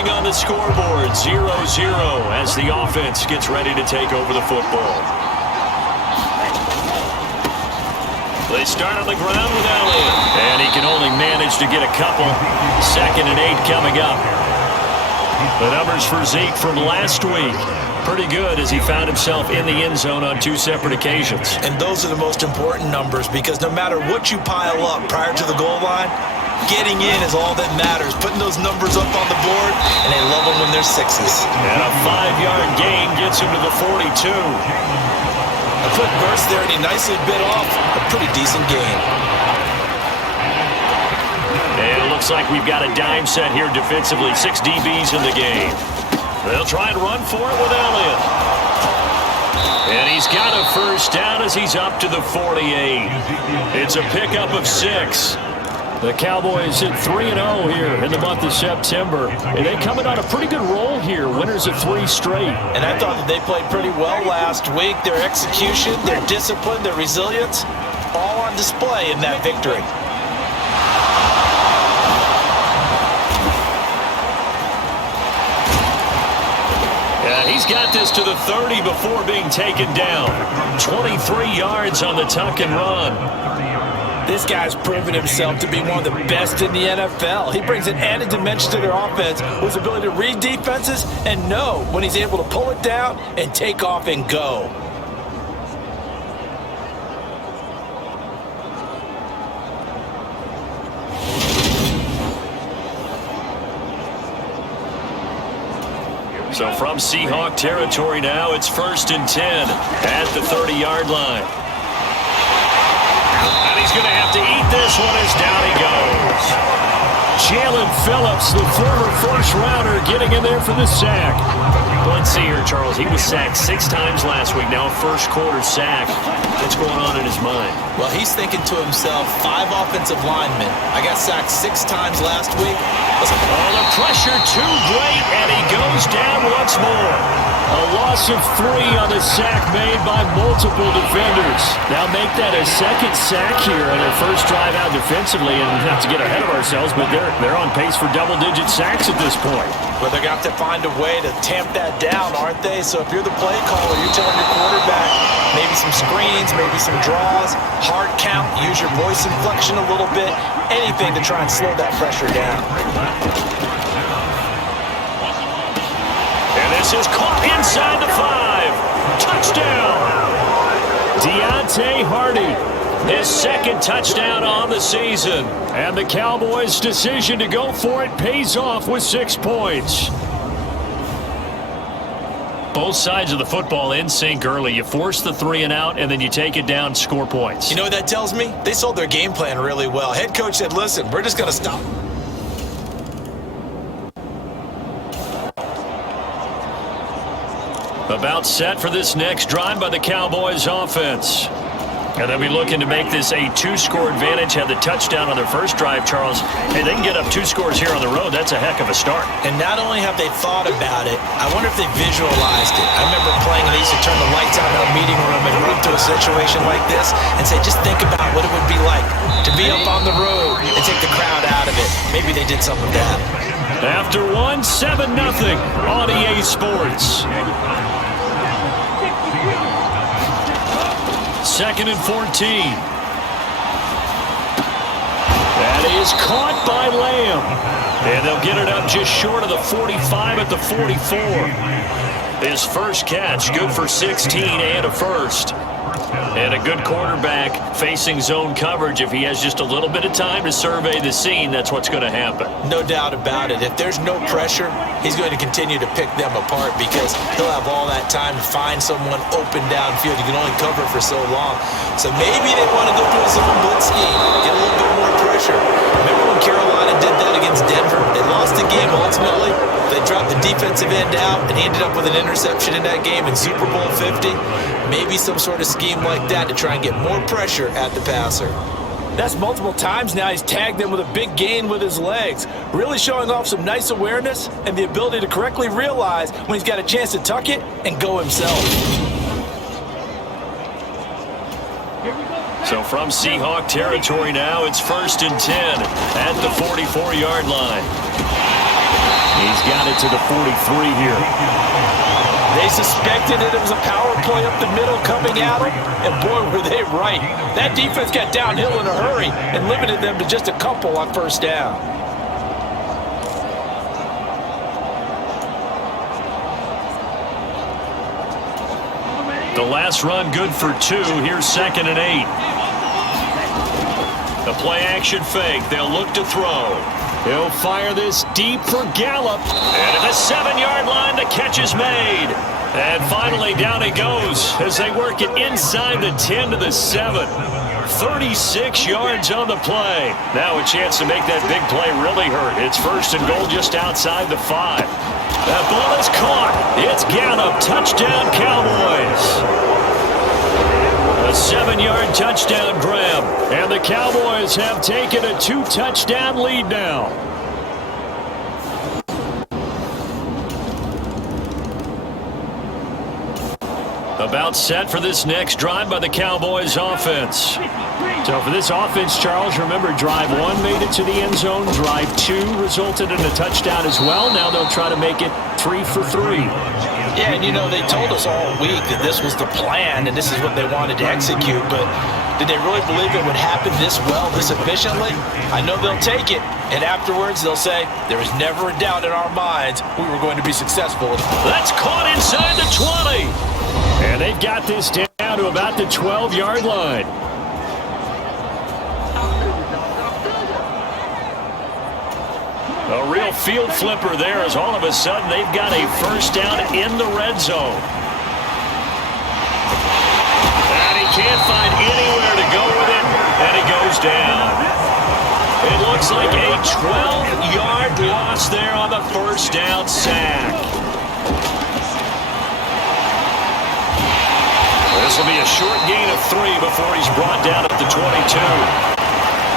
nothing on the scoreboard. 0-0 as the offense gets ready to take over the football. They start on the ground with Elliott. And he can only manage to get a couple. 2nd and 8 coming up. The numbers for Zeke from last week. Pretty good as he found himself in the end zone on 2 separate occasions. And those are the most important numbers because no matter what you pile up prior to the goal line, getting in is all that matters. Putting those numbers up on the board, and they love them when they're 6s. And a 5-yard gain gets him to the 42. A quick burst there, and he nicely bit off a pretty decent gain. And it looks like we've got a dime set here defensively. 6 DBs in the game. They'll try and run for it with Elliott. And he's got a first down as he's up to the 48. It's a pickup of 6. The Cowboys hit 3-0 here in the month of September. And they coming on a pretty good roll here. Winners of 3 straight. And I thought that they played pretty well last week. Their execution, their discipline, their resilience, all on display in that victory. He's got this to the 30 before being taken down. 23 yards on the tuck and run. This guy's proven himself to be one of the best in the NFL. He brings an added dimension to their offense with his ability to read defenses and know when he's able to pull it down and take off and go. So from Seahawk territory now, it's 1st and 10 at the 30-yard line. And he's going to have to eat this one as down he goes. Jalen Phillips, the former first-rounder, getting in there for the sack. Let's see here, Charles. He was sacked 6 times last week. Now a first-quarter sack. What's going on in his mind? Well, he's thinking to himself, 5 offensive linemen. I got sacked 6 times last week. Oh, the pressure too great, and he goes down once more. A loss of 3 on the sack made by multiple defenders. Now make that a 2nd sack here on their first drive out defensively, and not to get ahead of ourselves, but they're on pace for double-digit sacks at this point. Well, they're going to have to find a way to tamp that down, aren't they? So if you're the play caller, you're telling your quarterback maybe some screens, maybe some draws, hard count, use your voice inflection a little bit, anything to try and slow that pressure down. And this is caught inside the 5. Touchdown! Deontay Hardy, his 2nd touchdown on the season. And the Cowboys' decision to go for it pays off with 6 points. Both sides of the football in sync early. You force the 3 and out, and then you take it down, score points. You know what that tells me? They sold their game plan really well. Head coach said, listen, we're just going to stop. About set for this next drive by the Cowboys offense. And they'll be looking to make this a 2-score advantage. Had the touchdown on their first drive, Charles. Hey, they can get up 2 scores here on the road. That's a heck of a start. And not only have they thought about it, I wonder if they visualized it. I remember playing, and they used to turn the lights out in our meeting room and run to a situation like this and say, just think about what it would be like to be up on the road and take the crowd out of it. Maybe they did something with that. After 1, 7-0 on EA Sports. 2nd and 14. That is caught by Lamb. And they'll get it up just short of the 45 at the 44. His first catch, good for 16 and a first. And a good quarterback facing zone coverage. If he has just a little bit of time to survey the scene, that's what's going to happen. No doubt about it. If there's no pressure, he's going to continue to pick them apart because he'll have all that time to find someone open downfield. You can only cover for so long. So maybe they want to go to a zone blitz scheme, get a little bit more pressure. Remember when Carolina did that against Denver? They lost the game ultimately. They dropped the defensive end out, and he ended up with an interception in that game in Super Bowl 50. Maybe some sort of scheme like that to try and get more pressure at the passer. That's multiple times now he's tagged them with a big gain with his legs. Really showing off some nice awareness and the ability to correctly realize when he's got a chance to tuck it and go himself. So from Seahawk territory now, it's 1st and 10 at the 44-yard line. He's got it to the 43 here. They suspected that it was a power play up the middle coming at them, and boy, were they right. That defense got downhill in a hurry and limited them to just a couple on first down. The last run good for 2. Here's 2nd and 8. The play-action fake. They'll look to throw. He'll fire this deep for Gallup. And at the 7-yard line, the catch is made. And finally, down he goes as they work it inside the 10 to the 7. 36 yards on the play. Now a chance to make that big play really hurt. It's 1st and goal just outside the 5. That ball is caught. It's Gallup. Touchdown, Cowboys. A 7-yard touchdown grab. And the Cowboys have taken a 2-touchdown lead now. About set for this next drive by the Cowboys offense. So for this offense, Charles, remember drive 1 made it to the end zone. Drive 2 resulted in a touchdown as well. Now they'll try to make it 3 for 3. Yeah, and you know, they told us all week that this was the plan and this is what they wanted to execute, but did they really believe it would happen this well, this efficiently? I know they'll take it, and afterwards they'll say, there was never a doubt in our minds we were going to be successful. That's caught inside the 20. And they've got this down to about the 12-yard line. A real field flipper there as all of a sudden they've got a first down in the red zone. And he can't find anywhere to go with it, and he goes down. It looks like a 12-yard loss there on the first down sack. This will be a short gain of 3 before he's brought down at the 22.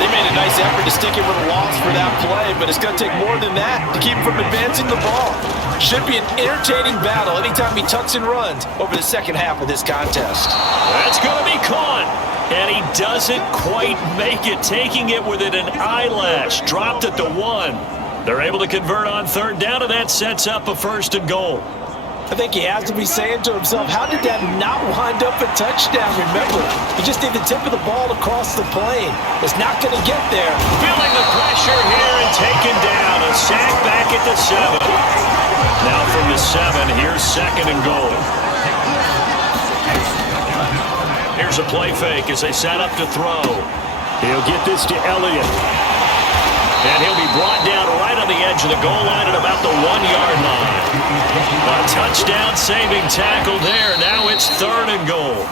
They made a nice effort to stick him with a loss for that play, but it's going to take more than that to keep him from advancing the ball. Should be an entertaining battle anytime he tucks and runs over the second half of this contest. That's going to be caught, and he doesn't quite make it, taking it within an eyelash. Dropped at the 1. They're able to convert on 3rd down, and that sets up a 1st and goal. I think he has to be saying to himself, how did that not wind up a touchdown? Remember, he just did the tip of the ball across the plane. It's not going to get there. Feeling the pressure here and taken down. A sack back at the 7. Now from the 7, here's 2nd and goal. Here's a play fake as they set up to throw. He'll get this to Elliott. And he'll be brought down right on the edge of the goal line at about the 1-yard line. A touchdown-saving tackle there. Now it's 3rd and goal.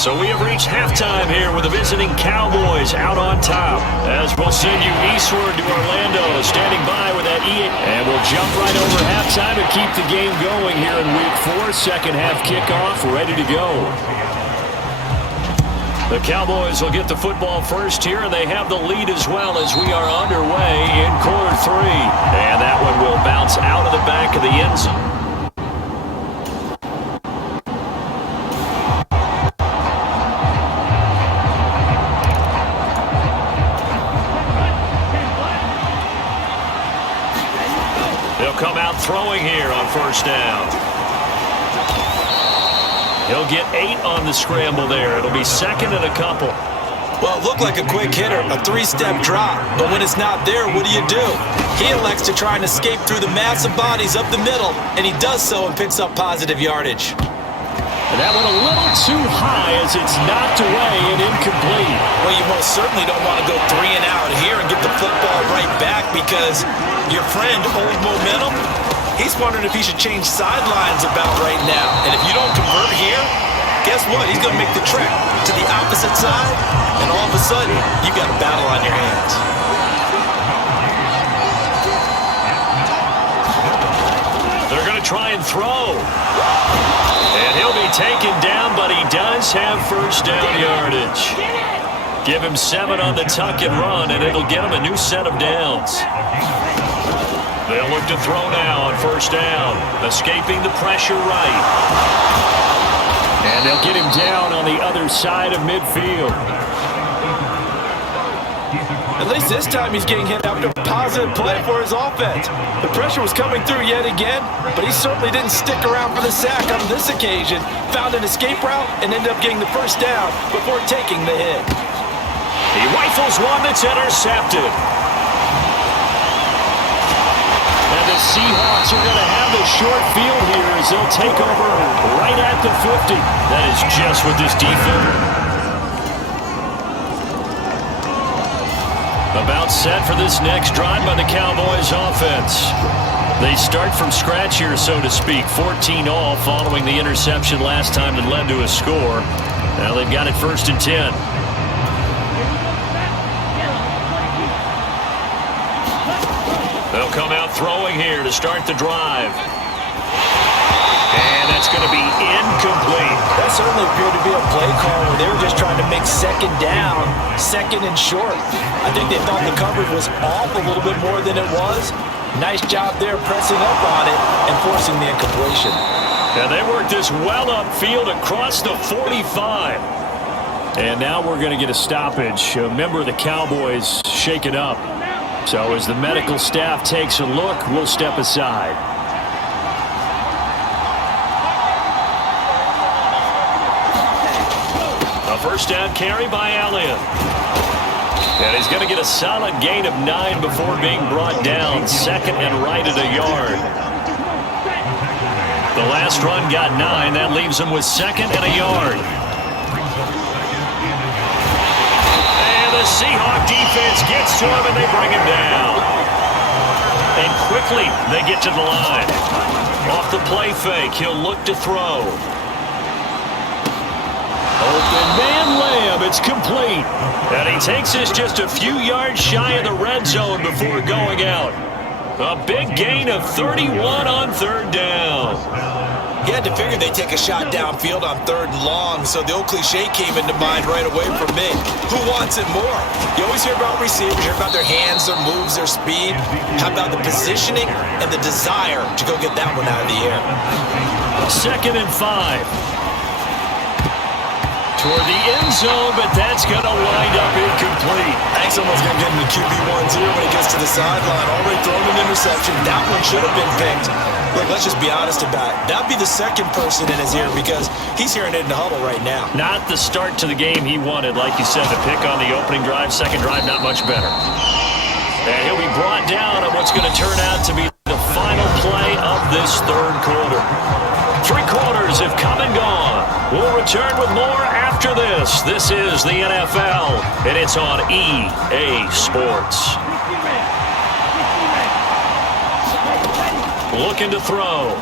So we have reached halftime here with the visiting Cowboys out on top. As we'll send you eastward to Orlando, standing by with that EA. And we'll jump right over halftime and keep the game going here in Week 4. Second half kickoff, ready to go. The Cowboys will get the football first here, and they have the lead as well as we are underway in quarter 3. And that one will bounce out of the back of the end zone. They'll come out throwing here on first down. He'll get 8 on the scramble there. It'll be 2nd and a couple. Well, it looked like a quick hitter, a 3-step drop. But when it's not there, what do? He elects to try and escape through the massive bodies up the middle, and he does so and picks up positive yardage. And that went a little too high as it's knocked away and incomplete. Well, you most certainly don't want to go 3 and out here and get the football right back because your friend, Old Momentum, he's wondering if he should change sidelines about right now. And if you don't convert here, guess what? He's going to make the trek to the opposite side, and all of a sudden, you got a battle on your hands. They're going to try and throw. And he'll be taken down, but he does have first down yardage. Give him 7 on the tuck and run, and it'll get him a new set of downs. They'll look to throw now on first down, escaping the pressure right. And they'll get him down on the other side of midfield. At least this time he's getting hit after a positive play for his offense. The pressure was coming through yet again, but he certainly didn't stick around for the sack on this occasion. Found an escape route and ended up getting the first down before taking the hit. He rifles one that's intercepted. And the Seahawks are going to have the short field here as they'll take over right at the 50. That is just what this defense... About set for this next drive by the Cowboys offense. They start from scratch here, so to speak. 14 all following the interception last time that led to a score. Now they've got it 1st and 10. They'll come out throwing here to start the drive. And that's going to be incomplete. That certainly appeared to be a play call where they were just trying to make second down, second and short. I think they thought the coverage was off a little bit more than it was. Nice job there pressing up on it and forcing the incompletion. And they worked this well upfield across the 45. And now we're going to get a stoppage. A member of the Cowboys shaken up. So as the medical staff takes a look, we'll step aside. A first down carry by Elliott. And he's going to get a solid gain of 9 before being brought down. Second and right at a yard. The last run got 9. That leaves him with second and a yard. And the Seahawk defense gets to him and they bring him down. And quickly they get to the line. Off the play fake, he'll look to throw. Open man Lamb, it's complete. And he takes this just a few yards shy of the red zone before going out. A big gain of 31 on 3rd down. You had to figure they'd take a shot downfield on 3rd and long, so the old cliche came into mind right away for me. Who wants it more? You always hear about receivers, you hear about their hands, their moves, their speed. How about the positioning and the desire to go get that one out of the air? 2nd and 5. Toward the end zone, but that's going to wind up incomplete. I think someone's going to get in the QB1s here when it gets to the sideline. Already thrown an interception. That one should have been picked. Look, let's just be honest about it. That'd be the second person in his ear because he's hearing it in the huddle right now. Not the start to the game he wanted. Like you said, the pick on the opening drive, second drive, not much better. And he'll be brought down on what's going to turn out to be the final play of this 3rd quarter. 3 quarters have come and gone. We'll return with more after this. This is the NFL, and it's on EA Sports. Looking to throw.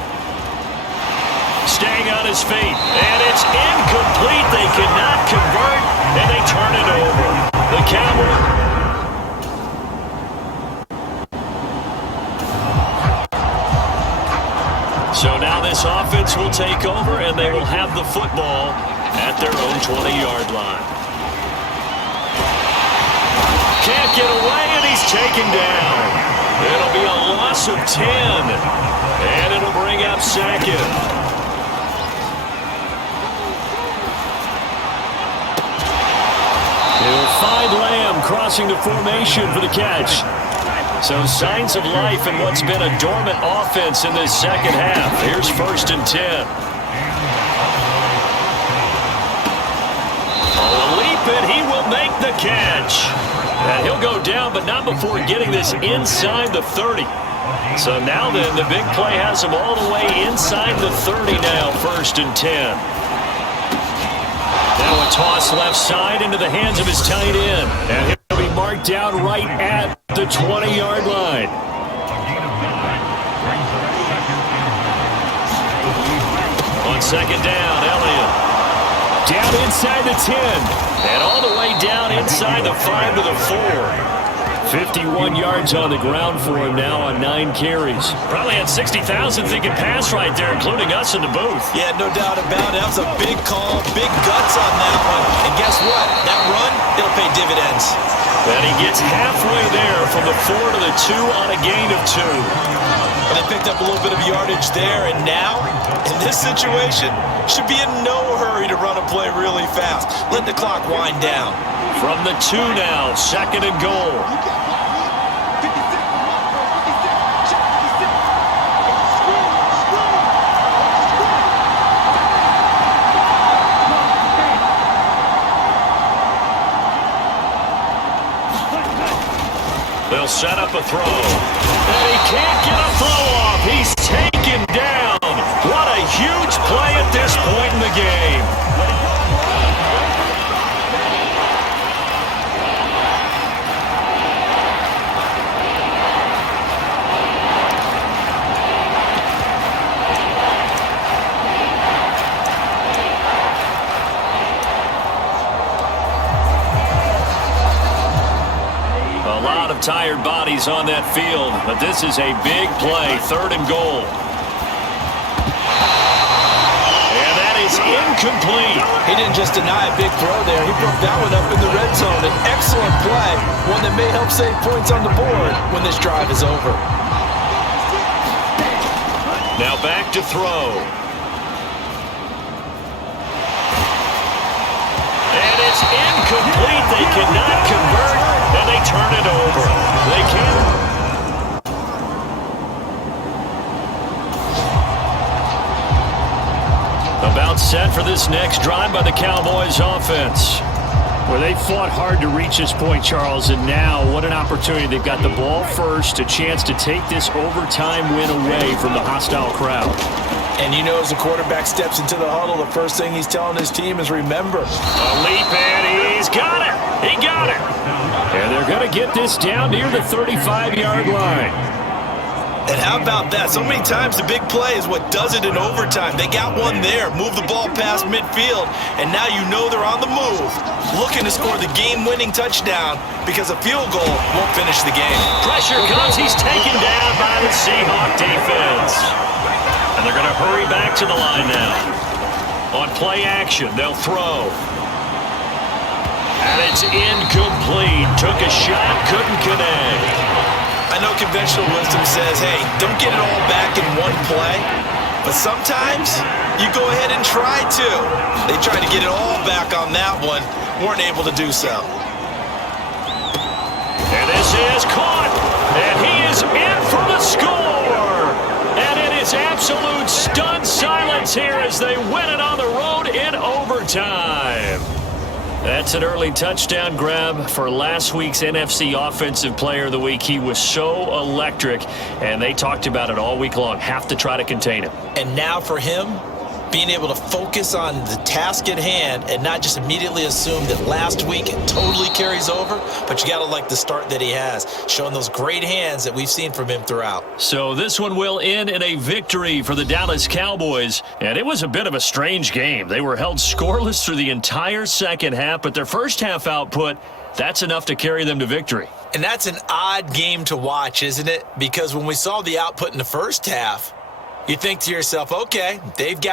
Staying on his feet, and it's incomplete. They cannot convert, and they turn it over. The Cowboys. So now this offense will take over, and they will have the football at their own 20-yard line. Can't get away, and he's taken down. It'll be a loss of 10, and it'll bring up 2nd. He'll find Lamb crossing the formation for the catch. So signs of life in what's been a dormant offense in this second half. Here's 1st and 10. A leap, and he will make the catch. And he'll go down, but not before getting this inside the 30. So now then, the big play has him all the way inside the 30 now, 1st and 10. Now a toss left side into the hands of his tight end. And he'll be marked down right at the 20-yard line. On 2nd down, Elliott. Down inside the 10. And all the way down inside the 5 to the 4. 51 yards on the ground for him now on 9 carries. Probably had 60,000 thinking pass right there, including us in the booth. Yeah, no doubt about it. That was a big call, big guts on that one. And guess what? That run, it'll pay dividends. And he gets halfway there from the 4 to the 2 on a gain of 2. And they picked up a little bit of yardage there, and now, in this situation, should be in no hurry to run a play really fast. Let the clock wind down. From the 2 now, 2nd and goal. They'll set up a throw. And he can't get a throw off. He's taken down. What a huge play at this point in the game. Tired bodies on that field, but this is a big play. 3rd and goal. And that is incomplete. He didn't just deny a big throw there. He broke that one up in the red zone. An excellent play, one that may help save points on the board when this drive is over. Now back to throw. And it's incomplete. They cannot convert, and they turn it over. They can. About set for this next drive by the Cowboys offense. Well, they fought hard to reach this point, Charles, and now what an opportunity. They've got the ball first, a chance to take this overtime win away from the hostile crowd. And you know, as the quarterback steps into the huddle, the first thing he's telling his team is remember. A leap, and he's got it. He got it. And they're going to get this down near the 35-yard line. And how about that? So many times the big play is what does it in overtime. They got one there, move the ball past midfield, and now you know they're on the move, looking to score the game-winning touchdown because a field goal won't finish the game. Pressure comes. He's taken down by the Seahawk defense. And they're going to hurry back to the line now. On play action, they'll throw. And it's incomplete. Took a shot, couldn't connect. I know conventional wisdom says, hey, don't get it all back in one play. But sometimes you go ahead and try to. They tried to get it all back on that one, weren't able to do so. And this is caught. And he is in for the score. And it is absolute stunned silence here as they win it on the road in overtime. That's an early touchdown grab for last week's NFC Offensive Player of the Week. He was so electric, and they talked about it all week long. Have to try to contain him. And now for him, being able to focus on the task at hand and not just immediately assume that last week it totally carries over, but you got to like the start that he has, showing those great hands that we've seen from him throughout. So this one will end in a victory for the Dallas Cowboys, and it was a bit of a strange game. They were held scoreless through the entire second half, but their first half output, that's enough to carry them to victory. And that's an odd game to watch, isn't it? Because when we saw the output in the first half, you think to yourself, okay, they've got